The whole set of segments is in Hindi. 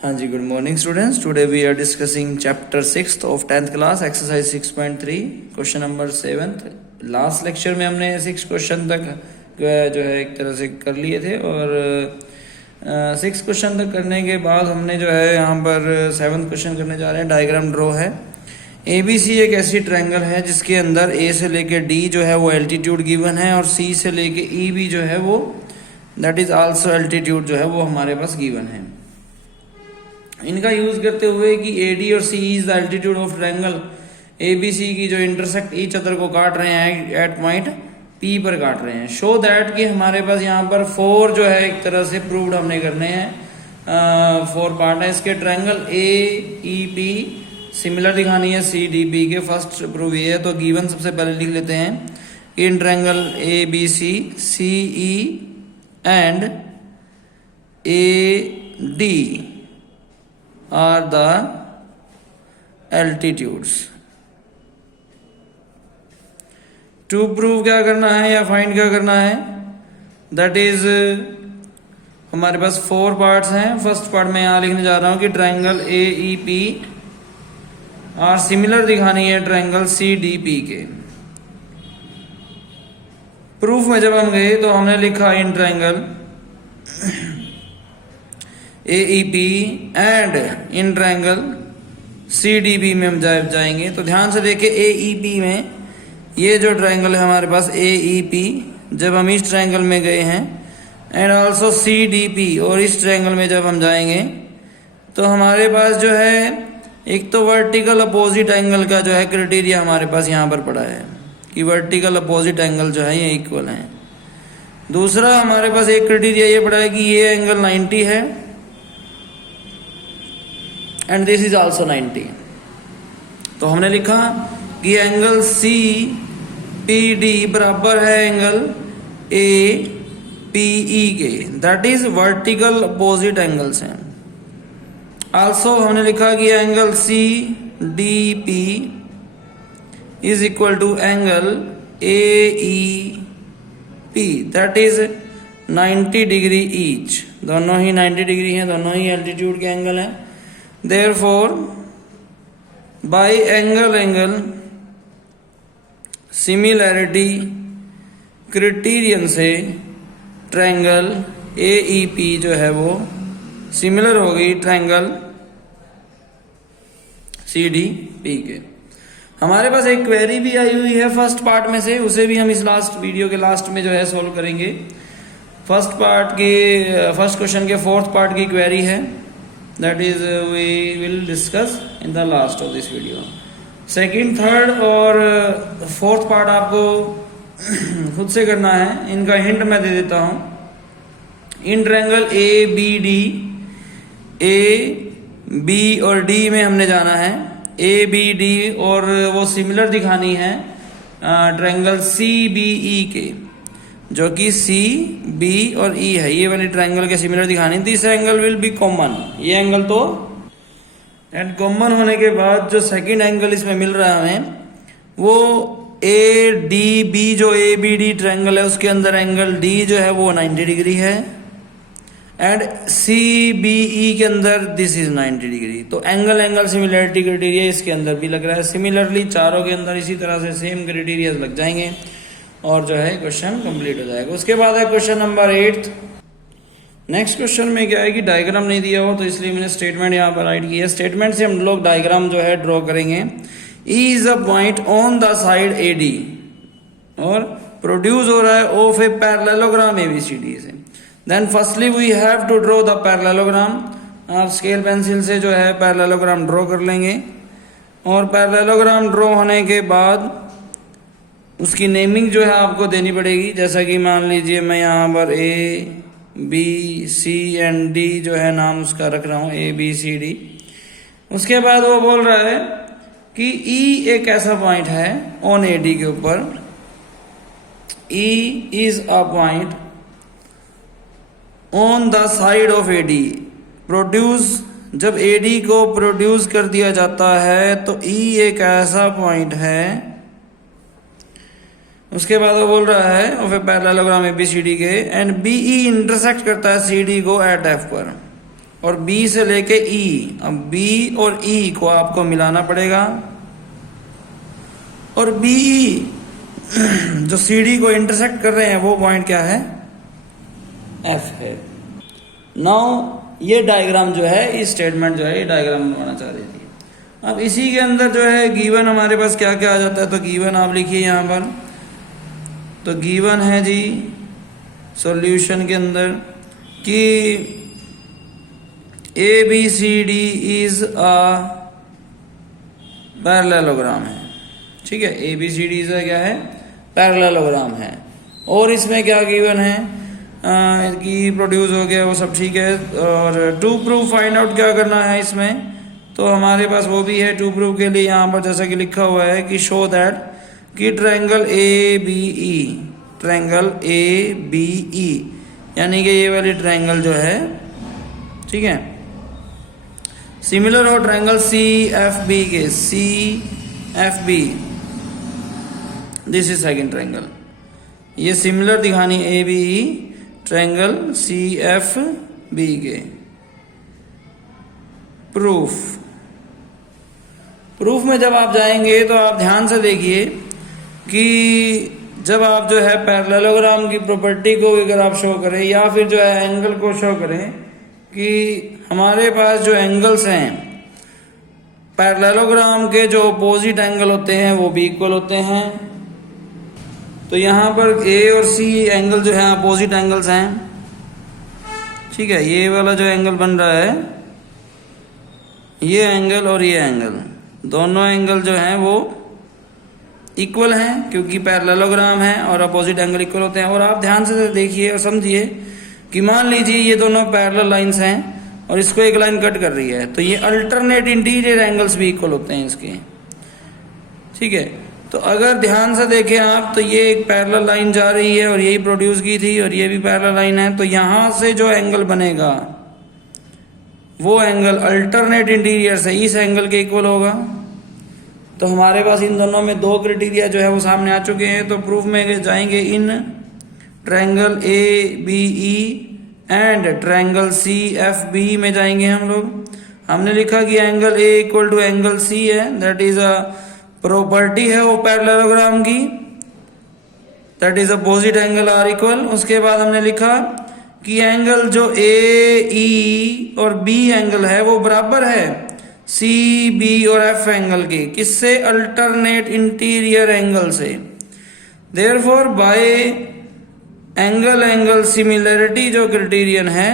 हाँ जी, good morning students. Today we are discussing chapter 6 of 10th class exercise 6.3 question number 7। Last lecture में हमने 6 क्वेश्चन तक जो है एक तरह से कर लिए थे और 6 क्वेश्चन तक करने के बाद हमने जो है यहाँ पर 7th क्वेश्चन करने जा रहे हैं। डायग्राम ड्रॉ है। ABC एक ऐसी ट्रायंगल है जिसके अंदर A से लेके D जो है वो एल्टीट्यूड गिवन है और C से लेके EB जो है वो दैट इज आल्सो एल्टीट्यूड जो है वो हमारे पास गिवन है। इनका यूज करते हुए कि AD और CE is the altitude of triangle ABC की जो इंटरसेक्ट ईच अदर को काट रहे हैं एट पॉइंट P पर काट रहे हैं। शो दैट कि हमारे पास यहाँ पर 4 जो है एक तरह से प्रूव्ड हमने करने हैं। 4 पार्ट है इसके। ट्रायंगल AEP सिमिलर दिखानी है CDP के। फर्स्ट प्रूव ये है तो गिवन सबसे पहले लिख लेते हैं। In triangle ABC CE and AD are the altitudes। To prove क्या करना है या फाइंड क्या करना है, दैट इज हमारे पास 4 पार्ट्स हैं। फर्स्ट पार्ट में यहां लिखने जा रहा हूं कि ट्रायंगल AEP और सिमिलर दिखानी है ट्रायंगल CDP के। प्रूफ में जब हम गए तो हमने लिखा in triangle AEP and in triangle CDP में हम जाएंगे तो ध्यान से देखिए AEP में ये जो ट्रायंगल है हमारे पास AEP, जब हम इस ट्रायंगल में गए हैं एंड ऑल्सो CDP और इस ट्रायंगल में जब हम जाएंगे तो हमारे पास जो है एक तो वर्टिकल अपोजिट एंगल का जो है क्राइटेरिया हमारे पास यहाँ पर पड़ा है कि वर्टिकल अपोजिट एंगल जो है ये इक्वल है। दूसरा हमारे पास एक क्राइटेरिया ये पड़ा है कि ये एंगल 90 है एंड दिस इज आल्सो 90। तो हमने लिखा कि एंगल CPD बराबर है एंगल APE के, that is vertical opposite angles हैं। आल्सो हमने लिखा कि angle CDP is equal to angle AEP, that is 90 degree each. दोनों ही 90 डिग्री हैं, दोनों ही एल्टीट्यूड के एंगल हैं। Therefore, by angle similarity criterion से ट्रायंगल AEP जो है वो सिमिलर हो गई ट्रायंगल CDP के। हमारे पास एक क्वेरी भी आई हुई है फर्स्ट पार्ट में से, उसे भी हम इस लास्ट वीडियो के लास्ट में जो है सोल्व करेंगे। फर्स्ट क्वेश्चन के 4th पार्ट की क्वेरी है, that is we will discuss in the last of this video। Second, third और 4th पार्ट आपको खुद से करना है। इनका हिंट मैं दे देता हूं। इन ट्रायंगल ABD, AB और D में हमने जाना है। ABD और वो सिमिलर दिखानी है ट्रायंगल CBE के, जो कि C, B और E है। ये वाली ट्रायंगल के सिमिलर दिखानी। This angle will be common, ये एंगल तो एंड कॉमन होने के बाद जो सेकंड एंगल इसमें मिल रहा है हमें वो ADB जो ABD ट्रायंगल है उसके अंदर एंगल D जो है वो 90 डिग्री है एंड CBE के अंदर दिस इज 90 डिग्री। तो एंगल सिमिलरिटी क्राइटेरिया इसके अंदर भी लग रहा है। सिमिलरली चारों के अंदर इसी तरह से सेम क्राइटेरिया लग जाएंगे और जो है क्वेश्चन कंप्लीट हो जाएगा। उसके बाद है क्वेश्चन नंबर 8। नेक्स्ट क्वेश्चन में क्या है कि डायग्राम नहीं दिया हो तो इसलिए मैंने स्टेटमेंट यहाँ पर राइट किया है। स्टेटमेंट से हम लोग डायग्राम जो है ड्रॉ करेंगे। E is a point on the side AD और प्रोड्यूस हो रहा है ऑफ ए पैरेललोग्राम ABCD से। Then firstly we have to draw the parallelogram. आप स्केल पेंसिल से जो है पैरेललोग्राम ड्रॉ कर लेंगे और पैरेललोग्राम ड्रॉ होने के बाद उसकी नेमिंग जो है आपको देनी पड़ेगी। जैसा कि मान लीजिए मैं यहाँ पर ABC एंड D जो है नाम उसका रख रहा हूँ ABCD। उसके बाद वो बोल रहा है कि E एक ऐसा पॉइंट है ऑन AD के ऊपर। E is a point on the side of AD। Produce, जब AD को प्रोड्यूस कर दिया जाता है तो E एक ऐसा पॉइंट है। उसके बाद वो बोल रहा है और फिर पैरेललोग्राम ABCD के एंड BE इंटरसेक्ट करता है CD को एट F पर। और बी से लेके ई, अब बी और ई को आपको मिलाना पड़ेगा, और बी जो सी डी को इंटरसेक्ट कर रहे हैं वो पॉइंट क्या है, एफ है। नाउ ये डायग्राम जो है, इस स्टेटमेंट जो है, ये डायग्राम बनवाना चाह रही थी। अब इसी के अंदर जो है गिवन हमारे पास क्या क्या आ जाता है, तो गिवन आप लिखिए यहाँ पर, तो गिवन है जी सॉल्यूशन के अंदर कि A B C D is a parallelogram है, ठीक है, A B C D is क्या है, पैरेललोग्राम है। और इसमें क्या गिवन है कि प्रोड्यूस हो गया, वो सब ठीक है। और टू प्रूफ फाइंड आउट क्या करना है इसमें, तो हमारे पास वो भी है टू प्रूफ के लिए, यहाँ पर जैसा कि लिखा हुआ है कि शो दैट कि triangle A B E, triangle A B E, यानी कि ये वाली ट्रायंगल जो है, ठीक है, सिमिलर हो ट्रायंगल सी एफ बी के, C F B, this is second triangle, ये सिमिलर दिखानी A B E triangle C F B के। प्रूफ में जब आप जाएंगे तो आप ध्यान से देखिए कि जब आप जो है पैरेललोग्राम की प्रॉपर्टी को अगर आप शो करें या फिर जो है एंगल को शो करें कि हमारे पास जो एंगल्स हैं पैरेललोग्राम के, जो अपोजिट एंगल होते हैं वो भी इक्वल होते हैं। तो यहाँ पर ए और सी एंगल जो है अपोजिट एंगल्स हैं, ठीक है, ये वाला जो एंगल बन रहा है, ये एंगल और ये एंगल, दोनों एंगल जो हैं वो इक्वल हैं क्योंकि पैरेललोग्राम है और अपोजिट एंगल इक्वल होते हैं। और आप ध्यान से देखिए और समझिए कि मान लीजिए ये दोनों पैरेलल लाइंस हैं और इसको एक लाइन कट कर रही है, तो ये अल्टरनेट इंटीरियर एंगल्स भी इक्वल होते हैं इसके, ठीक है। तो अगर ध्यान से देखें आप, तो ये एक पैरेलल लाइन जा रही है और यही प्रोड्यूस की थी, और ये भी पैरेलल लाइन है, तो यहां से जो एंगल बनेगा वो एंगल अल्टरनेट इंटीरियर से इस एंगल के इक्वल होगा। तो हमारे पास इन दोनों में दो क्राइटेरिया जो है वो सामने आ चुके हैं। तो प्रूफ में जाएंगे, in triangle A B E and triangle C F B में जाएंगे हम लोग। हमने लिखा कि angle A equal to angle C है, दैट इज अ प्रॉपर्टी है वो पैरेललोग्राम की, that is opposite angle are equal. उसके बाद हमने लिखा कि एंगल जो ए ई और बी एंगल है वो बराबर है सी बी और एफ एंगल के, किससे, अल्टरनेट इंटीरियर एंगल से। Therefore by angle angle similarity जो क्राइटेरियन है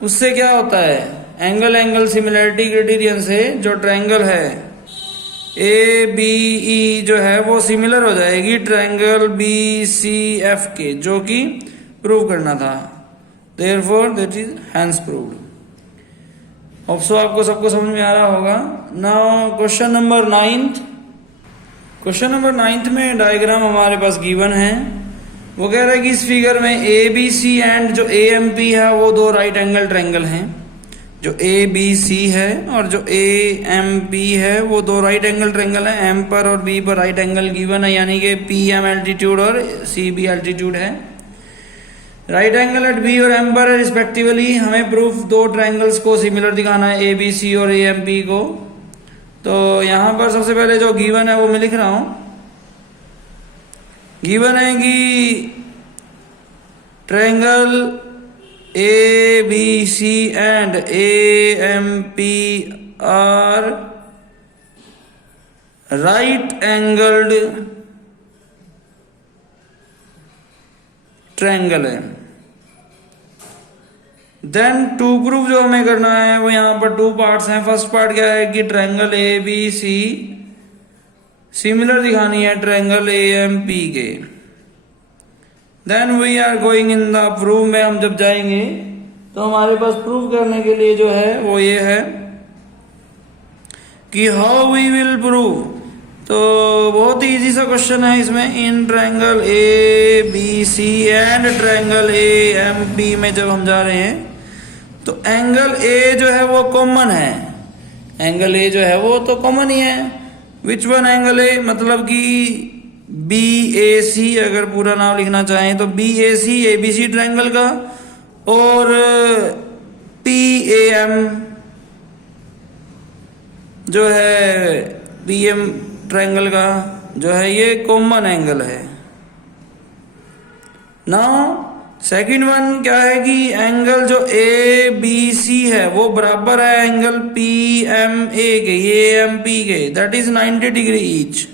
उससे क्या होता है, एंगल एंगल सिमिलरिटी क्राइटेरियन से जो ट्रायंगल है ए बी ई जो है वो सिमिलर हो जाएगी ट्रायंगल बी सी एफ के, जो कि प्रूव करना था। Therefore that is hence proved. Hope so आपको सबको समझ में आ रहा होगा। Now question number 9। Question number 9 में डायग्राम हमारे पास गिवन है। वो कह रहा है कि इस फिगर में ए बी सी एंड जो ए एम पी है वो दो राइट एंगल ट्रायंगल हैं। जो ए बी सी है और जो ए एम पी है वो दो राइट एंगल ट्रायंगल है। एम पर और बी पर राइट एंगल गिवन है, यानी कि पी एम एल्टीट्यूड और सी बी एल्टीट्यूड है। राइट एंगल एट बी और एम पर रिस्पेक्टिवली हमें प्रूफ दो ट्रायंगल्स को सिमिलर दिखाना है, ए बी सी और ए एम पी को। तो यहां पर सबसे पहले जो गिवन है वो मैं लिख रहा हूं। गिवन है कि triangle A B C and A M P are right angled triangle है। देन टू प्रूफ जो हमें करना है वो यहां पर टू पार्ट्स हैं। फर्स्ट पार्ट क्या है कि triangle A B C similar दिखानी है ट्रायंगल ए एम पी के। Then we are going in the proof में हम जब जाएंगे तो हमारे पास प्रूफ करने के लिए जो है वो ये है कि हाउ वी विल प्रूव। तो बहुत ही इजी सा क्वेश्चन है इसमें। In triangle A B C and triangle A M P में जब हम जा रहे हैं तो एंगल ए जो है वो कॉमन है। एंगल ए जो है वो तो कॉमन ही है। विच वन एंगल ए, मतलब कि बी ए सी, अगर पूरा नाम लिखना चाहें तो B A C A B C triangle का, और PAM जो है PM ट्रायंगल का जो है ये कॉमन एंगल है। नाउ सेकंड वन क्या है कि एंगल जो ABC है वो बराबर है एंगल PMA के, ये MP के, दैट इज 90 डिग्री ईच,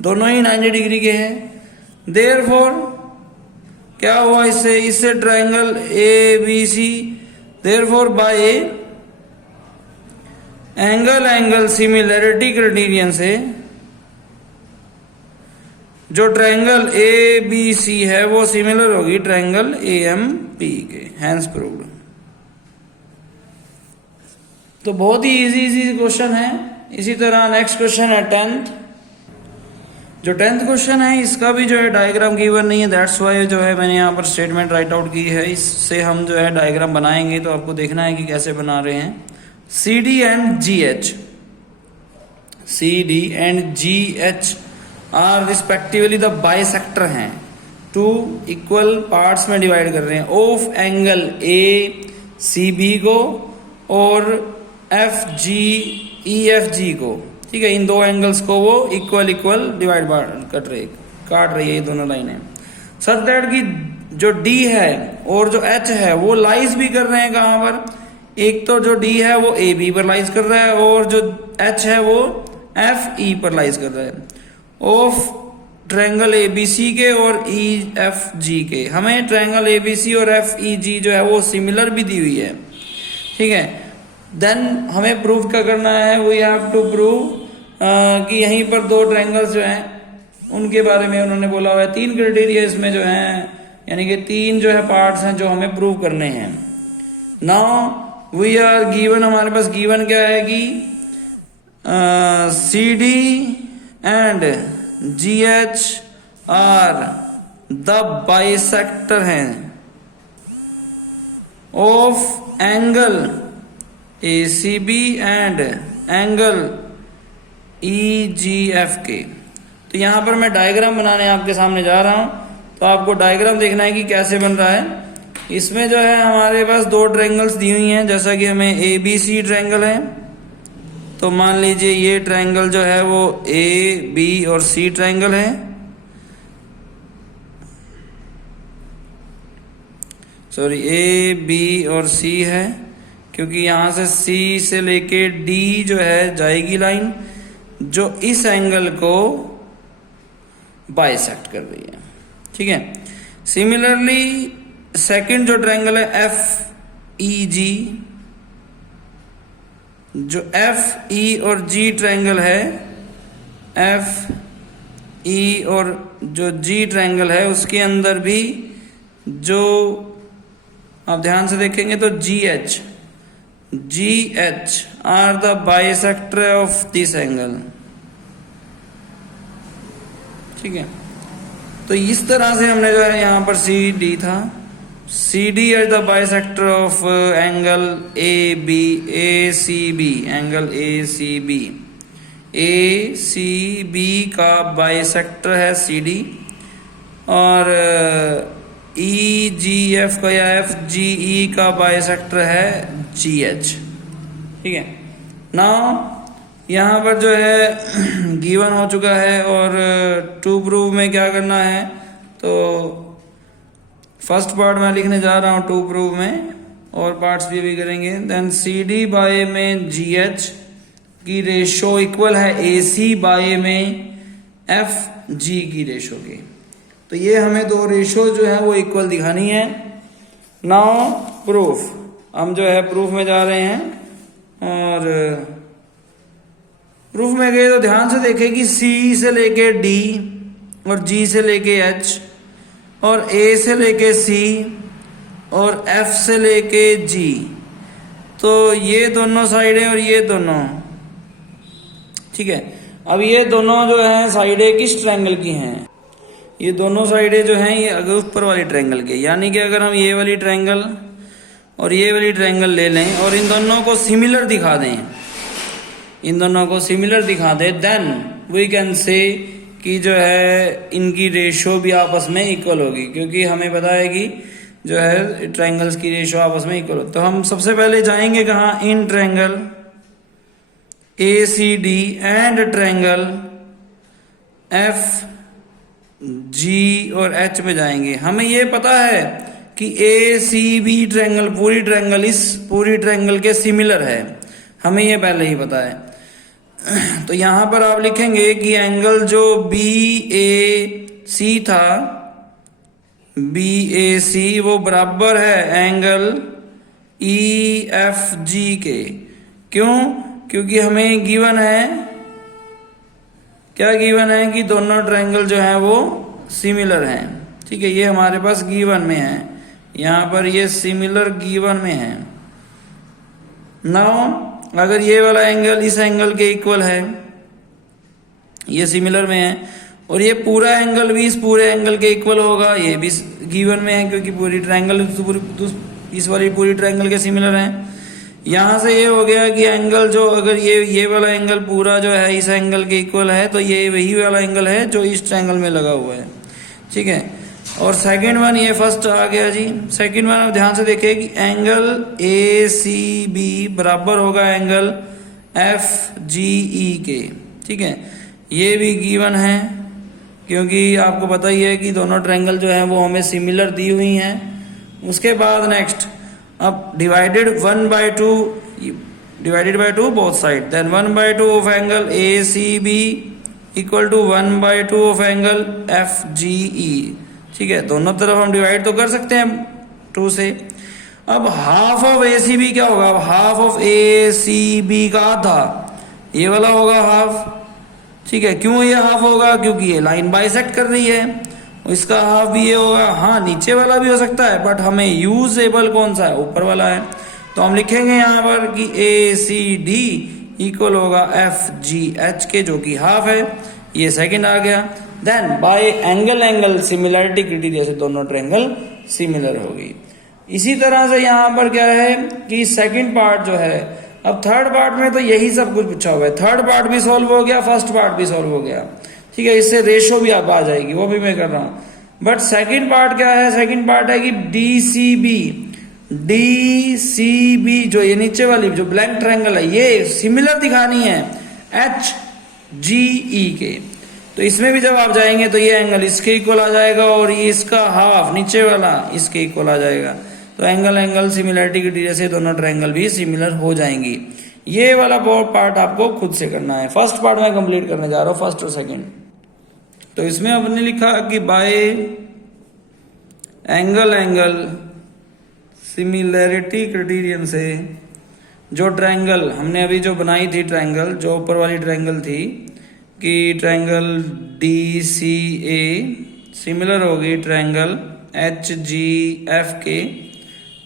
दोनों ही 90 डिग्री के हैं। देयरफॉर क्या हुआ इससे triangle ABC, therefore by angle similarity criterion से जो ट्रायंगल ABC है वो सिमिलर होगी ट्रायंगल AMP के, हैंस प्रूव्ड। तो बहुत ही इजी क्वेश्चन है। इसी तरह नेक्स्ट क्वेश्चन है 10th। जो 10th क्वेश्चन है इसका भी जो है डायग्राम गिवन नहीं है, दैट्स वाई जो है मैंने यहाँ पर स्टेटमेंट राइट आउट की है। इससे हम जो है डायग्राम बनाएंगे तो आपको देखना है कि कैसे बना रहे हैं। CD and GH are respectively the bisector हैं, टू इक्वल पार्ट्स में डिवाइड कर रहे हैं ऑफ एंगल ACB को और FGEFG को। ठीक है, इन दो एंगल्स को वो इक्वल डिवाइड काट रही है ये दोनों लाइनें, सच दैट कि जो D है और जो H है वो लाइज भी कर रहे हैं कहां पर, एक तो जो D है वो AB पर लाइज कर रहा है और जो H है वो FE पर लाइज कर रहा है ऑफ ट्रायंगल ABC के और EFG के। हमें ट्रायंगल ABC और FEG जो है वो सिमिलर भी दी हुई है। ठीक है, देन हमें प्रूव क्या करना है, वी हैव टू प्रूव कि यहीं पर दो ट्रायंगल्स जो हैं उनके बारे में उन्होंने बोला हुआ है। 3 क्राइटेरिया इसमें जो है, यानी कि 3 जो है पार्ट्स हैं जो हमें प्रूव करने हैं। नाउ वी आर गिवन, हमारे पास गिवन क्या है कि CD and GH are the bisector हैं of angle ACB and angle EGF के। तो यहां पर मैं डायग्राम बनाने आपके सामने जा रहा हूं, तो आपको डायग्राम देखना है कि कैसे बन रहा है। इसमें जो है हमारे पास 2 ट्रायंगल्स दी हुई हैं, जैसा कि हमें ABC ट्रायंगल है, तो मान लीजिए ये ट्रायंगल जो है वो AB और C ट्रायंगल है। सॉरी, AB और C है, क्योंकि यहां से C से लेके D जो है जाएगी लाइन जो इस एंगल को बाइसेक्ट कर रही है। ठीक है, सिमिलरली सेकंड जो ट्रायंगल है FEG, जो FE और G ट्रायंगल है, FE और जो G ट्रायंगल है उसके अंदर भी जो आप ध्यान से देखेंगे तो GH are the bisector of this angle. ठीक है, तो इस तरह से हमने जो है यहां पर CD था, CD is the bisector of angle ACB, angle ACB का बाइसेक्टर है CD, और EGF का या FGE का बाइसेक्टर है GH। ठीक है, नाउ यहाँ पर जो है गिवन हो चुका है, और टू प्रूव में क्या करना है, तो फर्स्ट पार्ट मैं लिखने जा रहा हूं टू प्रूव में, और पार्ट्स भी करेंगे। देन CD बाय में GH की रेशो इक्वल है AC बाय में FG की रेशो के। तो ये हमें 2 रेशो जो है वो इक्वल दिखानी है। नाउ प्रूफ, हम जो है प्रूफ में जा रहे हैं, और प्रूफ में गए तो ध्यान से देखें कि C से लेके D और G से लेके H और A से लेके C और F से लेके G, तो ये दोनों साइडें और ये दोनों। ठीक है, अब ये दोनों जो हैं साइडें किस ट्रायंगल की हैं, ये दोनों साइडें जो हैं ये अगर ऊपर वाली ट्रायंगल के, यानी कि अगर हम ये वाली ट्रायंगल और ये वाली ट्रायंगल ले लें और इन दोनों को सिमिलर दिखा दें, इन दोनों को सिमिलर दिखा दें, देन वी कैन से कि जो है इनकी रेशो भी आपस में इक्वल होगी, क्योंकि हमें पता है कि जो है ट्रायंगल्स की रेशियो आपस में इक्वल हो। तो हम सबसे पहले जाएंगे कहाँ, in triangle ACD and triangle FG और H में जाएंगे। हमें ये पता है कि ACB ट्रायंगल पूरी ट्रायंगल इस पूरी ट्रायंगल के सिमिलर है, हमें ये पहले ही पता है। तो यहां पर आप लिखेंगे कि एंगल जो BAC था, BAC वो बराबर है एंगल EFG के। क्यों? क्योंकि हमें गिवन है, क्या गिवन है कि दोनों ट्रायंगल जो है वो सिमिलर हैं। ठीक है, ये हमारे पास गिवन में है, यहां पर ये सिमिलर गिवन में है। नाउ अगर ये वाला एंगल इस एंगल के इक्वल है, ये सिमिलर में है, और ये पूरा एंगल भी इस पूरे एंगल के इक्वल होगा, ये भी गिवन में है क्योंकि पूरी ट्रायंगल इस वाली पूरी ट्रायंगल के सिमिलर है। यहां से ये हो गया कि एंगल जो अगर ये वाला एंगल पूरा जो है इस एंगल के इक्वल है, तो ये वही वाला एंगल है जो इस ट्रायंगल में लगा हुआ है। ठीक है, और सेकंड वन ये फर्स्ट आ गया जी। सेकंड वन आप ध्यान से देखिए कि एंगल ACB बराबर होगा एंगल FGE के। ठीक है, ये भी गिवन है क्योंकि आपको पता ही है कि दोनों ट्रायंगल जो है वो हमें सिमिलर दी हुई हैं। उसके बाद नेक्स्ट, अब divided 1/2 both side, then 1/2 of angle ACB equal to 1/2 of angle FGE। ठीक है, दोनों तरफ हम डिवाइड तो कर सकते हैं 2 से। अब हाफ ऑफ ACB क्या होगा, अब हाफ ऑफ ACB का आधा ये वाला होगा हाफ। ठीक है, क्यों ये हाफ होगा, क्योंकि ये लाइन बाइसेक्ट कर रही है, इसका हाफ भी ये होगा। हाँ, नीचे वाला भी हो सकता है, बट हमें यूजेबल कौन सा है, ऊपर वाला है। तो हम लिखेंगे यहां पर कि ACD इक्वल होगा FGH के, जो कि हाफ है। ये सेकंड आ गया। Then by angle similarity criteria से दोनों ट्रायंगल सिमिलर होगी। इसी तरह से यहां पर क्या है कि सेकंड पार्ट जो है, अब थर्ड पार्ट में तो यही सब कुछ पूछा हुआ है। थर्ड पार्ट भी सॉल्व हो गया, फर्स्ट पार्ट भी सॉल्व हो गया। ठीक है, इससे रेशो भी अब आ जाएगी, वो भी मैं कर रहा हूं। बट सेकंड पार्ट क्या है, सेकंड पार्ट है कि DCB जो ये नीचे वाली जो ब्लैंक ट्रायंगल है, ये सिमिलर दिखानी है HGE के। तो इसमें भी जब आप जाएंगे तो ये एंगल इसके इक्वल आ जाएगा और ये इसका हाफ नीचे वाला इसके इक्वल आ जाएगा। तो एंगल सिमिलरिटी क्राइटेरिया से दोनों ट्रायंगल भी सिमिलर हो जाएंगी। ये वाला पार्ट आपको खुद से करना है। फर्स्ट पार्ट मैं कंप्लीट करने जा रहा हूं, फर्स्ट और सेकंड। तो इसमें आपने लिखा कि बाय एंगल सिमिलरिटी क्राइटेरियन से जो ट्रायंगल हमने अभी जो बनाई थी, ट्रायंगल जो ऊपर वाली ट्रायंगल थी कि ट्रायंगल DCA सिमिलर होगी ट्रायंगल HGF के।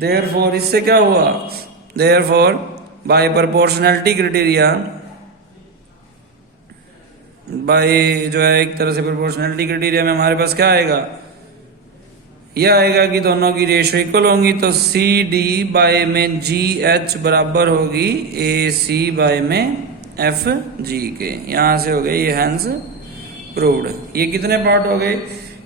देयरफॉर इससे क्या हुआ, therefore by proportionality criteria, by जो है एक तरह से प्रोपोर्शनैलिटी क्राइटेरिया में हमारे पास क्या आएगा, यह आएगा कि दोनों की रेशियो इक्वल होंगी। तो CD बाय में GH बराबर होगी AC बाय में FG के। यहां से हो गए ये हैंस प्रूव्ड। ये कितने पार्ट हो गए,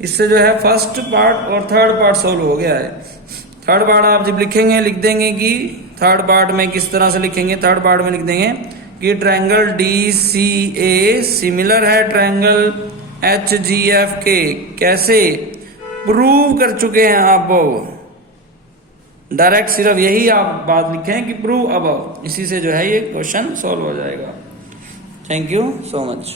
इससे जो है फर्स्ट पार्ट और थर्ड पार्ट सोल्व हो गया है। थर्ड पार्ट आप जब लिखेंगे लिख देंगे कि थर्ड पार्ट में किस तरह से लिखेंगे, थर्ड पार्ट में लिख देंगे कि ट्रायंगल DCA सिमिलर है ट्रायंगल HGF के। कैसे प्रूव कर चुके हैं आप, डायरेक्ट सिर्फ यही आप बात लिखें कि प्रूव अबव, इसी से जो है ये क्वेश्चन सॉल्व हो जाएगा। Thank you so much.